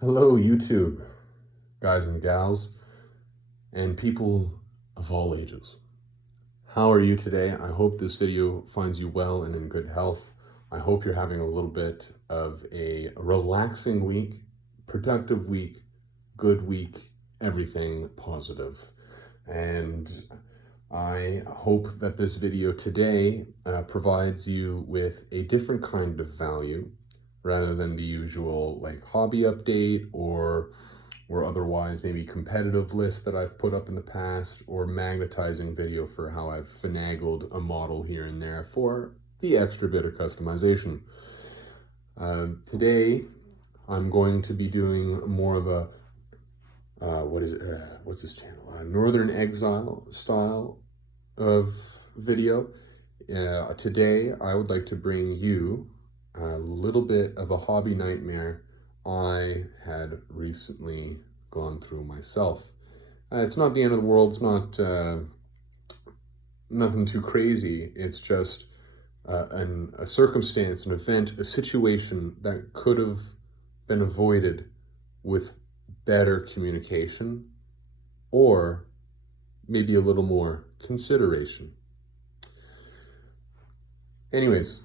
Hello, YouTube, guys and gals, and people of all ages. How are you today? I hope this video finds you well and in good health. I hope you're having a little bit of a relaxing week, productive week, good week, everything positive. And I hope that this video today provides you with a different kind of value rather than the usual like hobby update or otherwise maybe competitive list that I've put up in the past, or magnetizing video for how I've finagled a model here and there for the extra bit of customization. Today I'm going to be doing more of a what's this channel? Northern Exile style of video. Today I would like to bring you a little bit of a hobby nightmare I had recently gone through myself. It's not the end of the world. It's not nothing too crazy. It's just a circumstance, an event, a situation that could have been avoided with better communication or maybe a little more consideration. Anyways,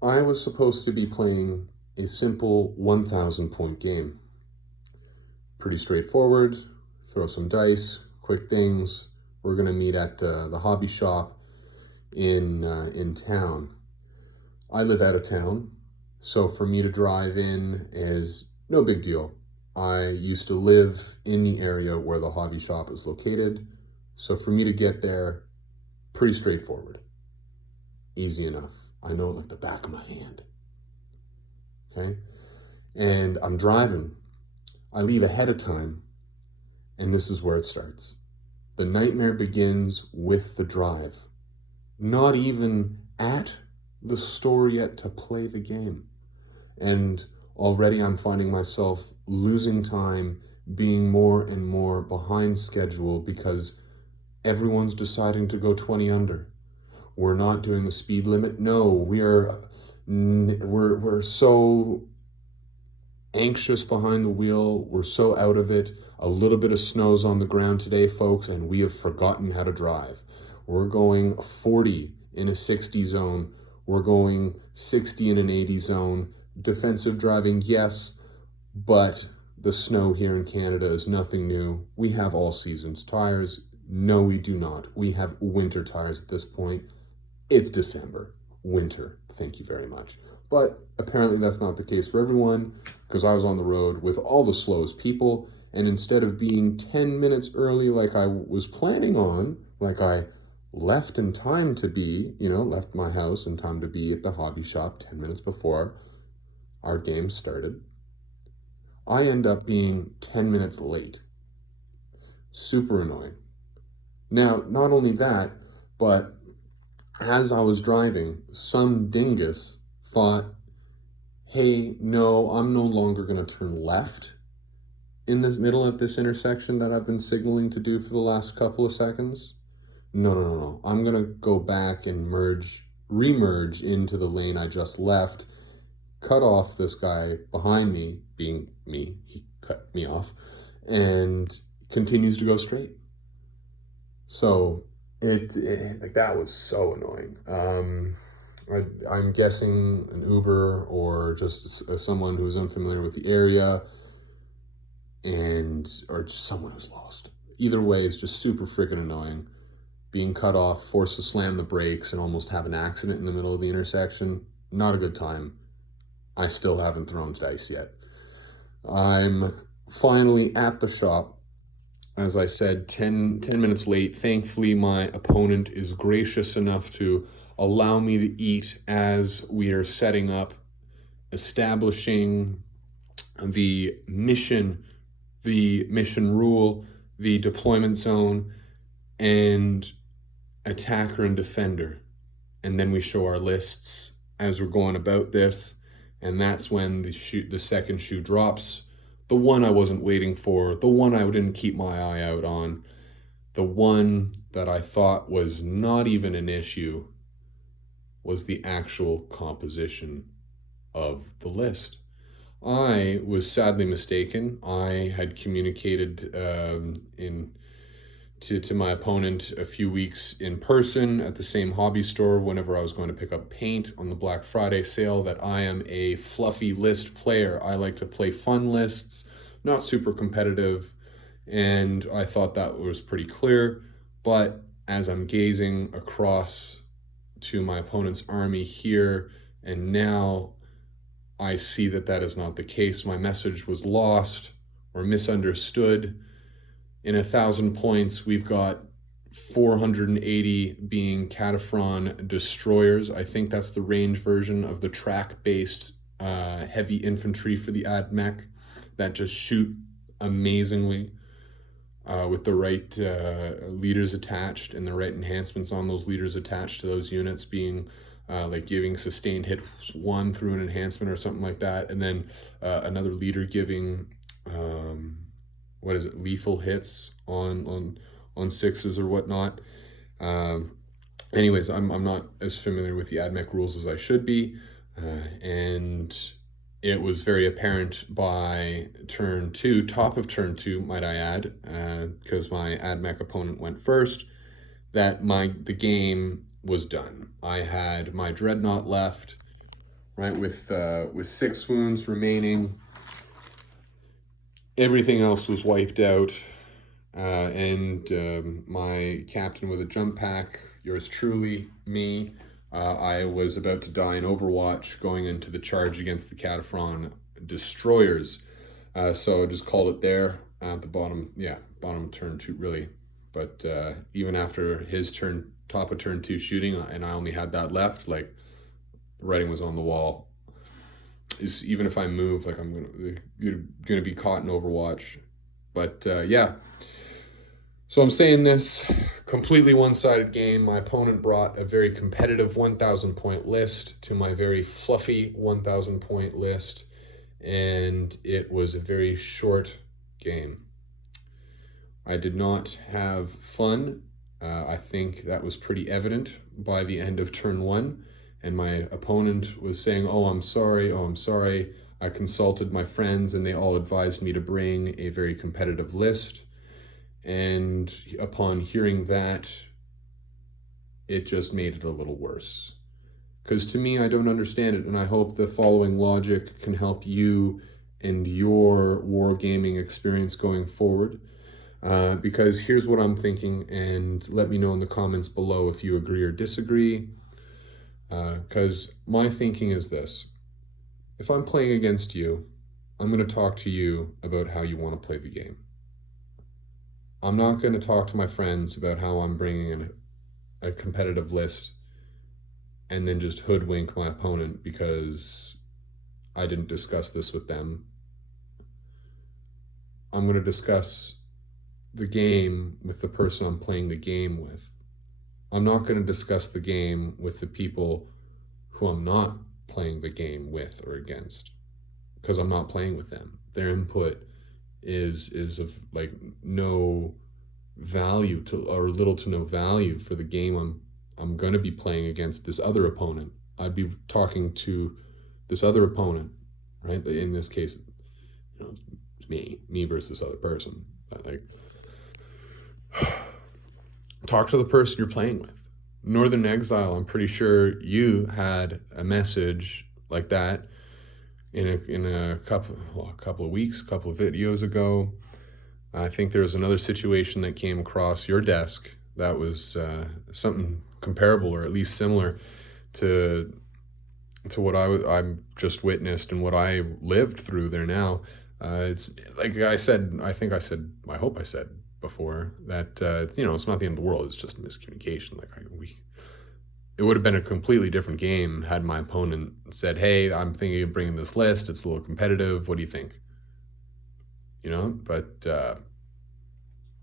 I was supposed to be playing a simple 1,000 point game. Pretty straightforward, throw some dice, quick things. We're gonna meet at the hobby shop in town. I live out of town, so for me to drive in is no big deal. I used to live in the area where the hobby shop is located, so for me to get there, pretty straightforward. Easy enough. I know it like the back of my hand. Okay? And I'm driving. I leave ahead of time, and this is where it starts. The nightmare begins with the drive. Not even at the store yet to play the game. And already I'm finding myself losing time, being more and more behind schedule because everyone's deciding to go 20 under. We're not doing a speed limit. No, we're so anxious behind the wheel. We're so out of it. A little bit of snow's on the ground today, folks, and we have forgotten how to drive. We're going 40 in a 60 zone. We're going 60 in an 80 zone. Defensive driving, yes, but the snow here in Canada is nothing new. We have all seasons tires. No, we do not. We have winter tires at this point. It's December, winter, thank you very much. But apparently that's not the case for everyone, because I was on the road with all the slowest people, and instead of being 10 minutes early like I was planning on, like I left in time to be, left my house in time to be at the hobby shop 10 minutes before our game started, I end up being 10 minutes late. Super annoying. Now, not only that, but as I was driving, some dingus thought, hey, no, I'm no longer going to turn left in the middle of this intersection that I've been signaling to do for the last couple of seconds. No. I'm going to go back and remerge into the lane I just left, cut off this guy behind me, being me, he cut me off, and continues to go straight. So it like that was so annoying. I'm guessing an Uber or just someone who's unfamiliar with the area, or just someone who's lost. Either way, it's just super freaking annoying. Being cut off, forced to slam the brakes, and almost have an accident in the middle of the intersection. Not a good time. I still haven't thrown dice yet. I'm finally at the shop. As I said, 10 minutes late. Thankfully, my opponent is gracious enough to allow me to eat as we are setting up, establishing the mission rule, the deployment zone, and attacker and defender. And then we show our lists as we're going about this, and that's when the second shoe drops. The one I wasn't waiting for, the one I didn't keep my eye out on, the one that I thought was not even an issue was the actual composition of the list. I was sadly mistaken. I had communicated to my opponent a few weeks in person at the same hobby store whenever I was going to pick up paint on the Black Friday sale that I am a fluffy list player. I like to play fun lists, not super competitive, and I thought that was pretty clear. But as I'm gazing across to my opponent's army here and now, I see that that is not the case. My message was lost or misunderstood. In 1,000 points, we've got 480 being Cataphren destroyers. I think that's the range version of the track-based heavy infantry for the AdMech that just shoot amazingly with the right leaders attached and the right enhancements on those leaders attached to those units, being like giving sustained hit one through an enhancement or something like that, and then another leader giving what is it, lethal hits on sixes or whatnot. Anyways, I'm not as familiar with the AdMech rules as I should be, and it was very apparent by turn two, top of turn two, might I add, because my AdMech opponent went first, that the game was done. I had my Dreadnought left, right, with 6 wounds remaining. Everything else was wiped out, and my captain with a jump pack, yours truly, me, I was about to die in Overwatch going into the charge against the Cataphren destroyers. So I just called it there at the bottom, bottom of turn 2, really. But even after his turn, top of turn 2 shooting, and I only had that left, like, the writing was on the wall. Is even if I move, like, you're gonna be caught in Overwatch. But yeah. So I'm saying this completely one-sided game. My opponent brought a very competitive 1,000 point list to my very fluffy 1,000 point list, and it was a very short game. I did not have fun. I think that was pretty evident by the end of turn 1, and my opponent was saying, oh, I'm sorry, oh, I'm sorry. I consulted my friends and they all advised me to bring a very competitive list. And upon hearing that, it just made it a little worse. Because to me, I don't understand it, and I hope the following logic can help you and your wargaming experience going forward. Because here's what I'm thinking, and let me know in the comments below if you agree or disagree. Because my thinking is this. If I'm playing against you, I'm going to talk to you about how you want to play the game. I'm not going to talk to my friends about how I'm bringing in a competitive list and then just hoodwink my opponent because I didn't discuss this with them. I'm going to discuss the game with the person I'm playing the game with. I'm not going to discuss the game with the people who I'm not playing the game with or against, because I'm not playing with them. Their input is of like no value to, or little to no value for the game I'm going to be playing against this other opponent. I'd be talking to this other opponent, right? In this case, it's me versus this other person. Like, talk to the person you're playing with. Northern Exile, I'm pretty sure you had a message like that in a couple of weeks, a couple of videos ago. I think there was another situation that came across your desk that was something comparable, or at least similar to what I'm just witnessed and what I lived through there now. It's like I said, I hope I said before that it's not the end of the world. It's just a miscommunication. Like it would have been a completely different game had my opponent said, "Hey, I'm thinking of bringing this list. It's a little competitive. What do you think?" But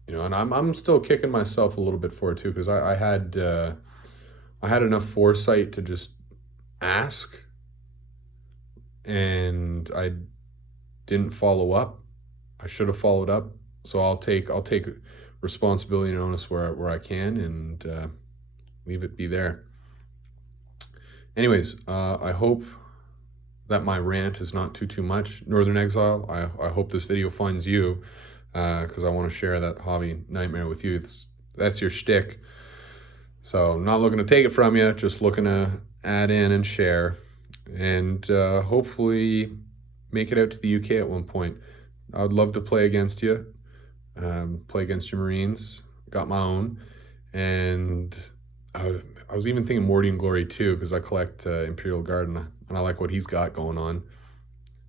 and I'm still kicking myself a little bit for it too, because I had enough foresight to just ask, and I didn't follow up. I should have followed up. So I'll take responsibility and onus where I can, and leave it be there. Anyways, I hope that my rant is not too much. Northern Exile, I hope this video finds you, because I want to share that hobby nightmare with you. That's your shtick. So I'm not looking to take it from you, just looking to add in and share, and hopefully make it out to the UK at one point. I would love to play against you, play against your Marines. Got my own, and I was even thinking Morty and Glory too, because I collect Imperial Guard, and I like what he's got going on.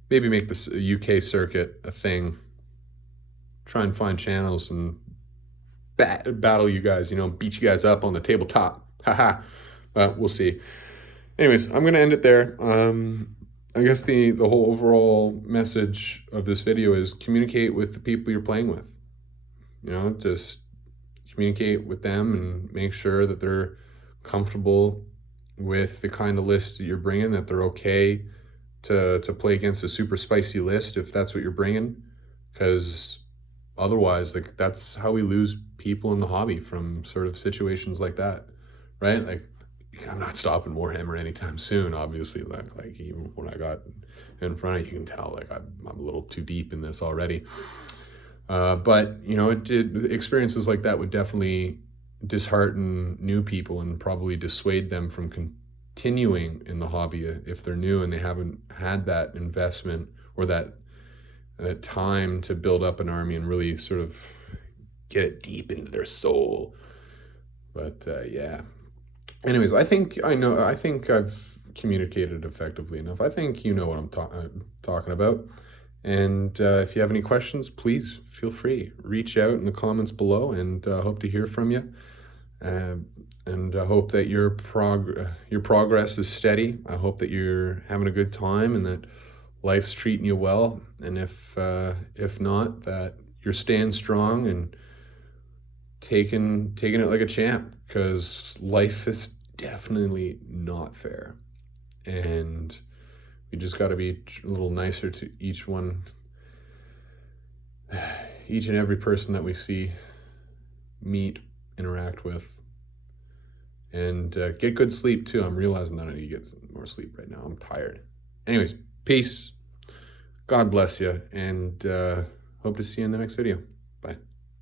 Maybe make this UK circuit a thing. Try and find channels and battle you guys, beat you guys up on the tabletop. Haha. But we'll see. Anyways, I'm gonna end it there. I guess the whole overall message of this video is communicate with the people you're playing with. Just communicate with them and make sure that they're comfortable with the kind of list that you're bringing, that they're okay to play against a super spicy list if that's what you're bringing, because otherwise, like, that's how we lose people in the hobby from sort of situations like that, right? Like, I'm not stopping Warhammer anytime soon, obviously. Like even when I got in front of you, can tell like I'm a little too deep in this already. But experiences like that would definitely dishearten new people and probably dissuade them from continuing in the hobby if they're new and they haven't had that investment or that time to build up an army and really sort of get it deep into their soul. But yeah. Anyways, I think I've communicated effectively enough. I think you know what I'm talking about. And if you have any questions, please feel free. Reach out in the comments below, and hope to hear from you. And I hope that your progress is steady. I hope that you're having a good time and that life's treating you well. And if not, that you're staying strong and taking it like a champ, because life is definitely not fair, and we just got to be a little nicer to each and every person that we see, meet, interact with, and get good sleep too. I'm realizing that I need to get more sleep right now. I'm tired. Anyways, peace. God bless you, and hope to see you in the next video.